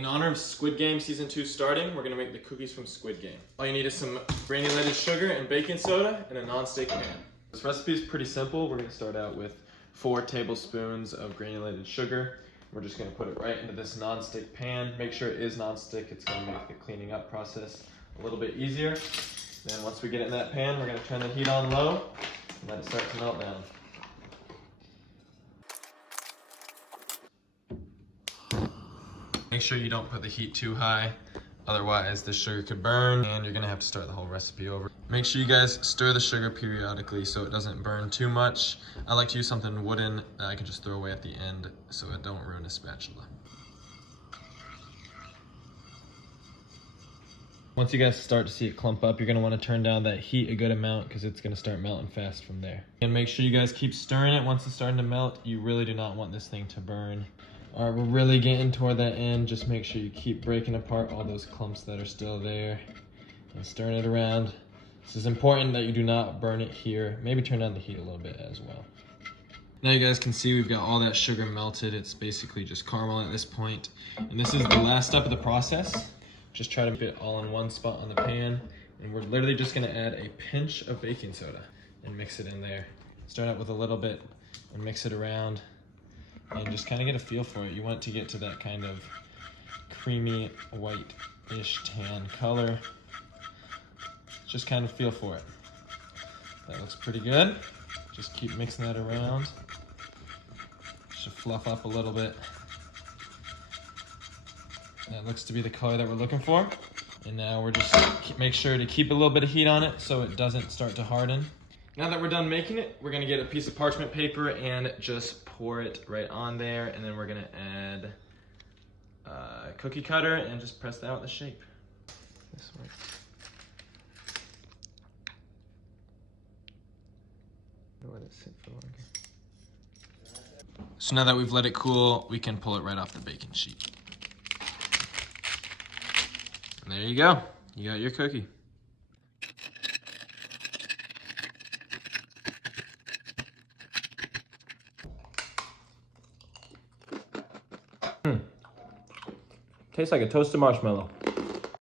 In honor of Squid Game Season 2 starting, we're gonna make the cookies from Squid Game. All you need is some granulated sugar and baking soda and a non-stick pan. This recipe is pretty simple. We're gonna start out with 4 tablespoons of granulated sugar. We're just gonna put it right into this non-stick pan. Make sure it is non-stick. It's gonna make the cleaning up process a little bit easier. Then once we get it in that pan, we're gonna turn the heat on low and let it start to melt down. Make sure you don't put the heat too high, otherwise the sugar could burn and you're gonna have to start the whole recipe over. Make sure you guys stir the sugar periodically so it doesn't burn too much. I like to use something wooden that I can just throw away at the end so it don't ruin a spatula. Once you guys start to see it clump up, you're gonna wanna turn down that heat a good amount because it's gonna start melting fast from there. And make sure you guys keep stirring it. Once it's starting to melt, you really do not want this thing to burn. All right, we're really getting toward that end. Just make sure you keep breaking apart all those clumps that are still there and stirring it around. This is important that you do not burn it here. Maybe turn down the heat a little bit as well. Now you guys can see we've got all that sugar melted. It's basically just caramel at this point. And this is the last step of the process. Just try to put it all in one spot on the pan. And we're literally just gonna add a pinch of baking soda and mix it in there. Start out with a little bit and mix it around. And just kind of get a feel for it. You want to get to that kind of creamy white-ish tan color. Just kind of feel for it. That looks pretty good. Just keep mixing that around. Should fluff up a little bit. That looks to be the color that we're looking for. And now we're just make sure to keep a little bit of heat on it so it doesn't start to harden. Now that we're done making it, we're gonna get a piece of parchment paper and just pour it right on there, and then we're gonna add a cookie cutter and just press that out the shape. This way. Let it sit for longer. So now that we've let it cool, we can pull it right off the baking sheet. And there you go. You got your cookie. Tastes like a toasted marshmallow.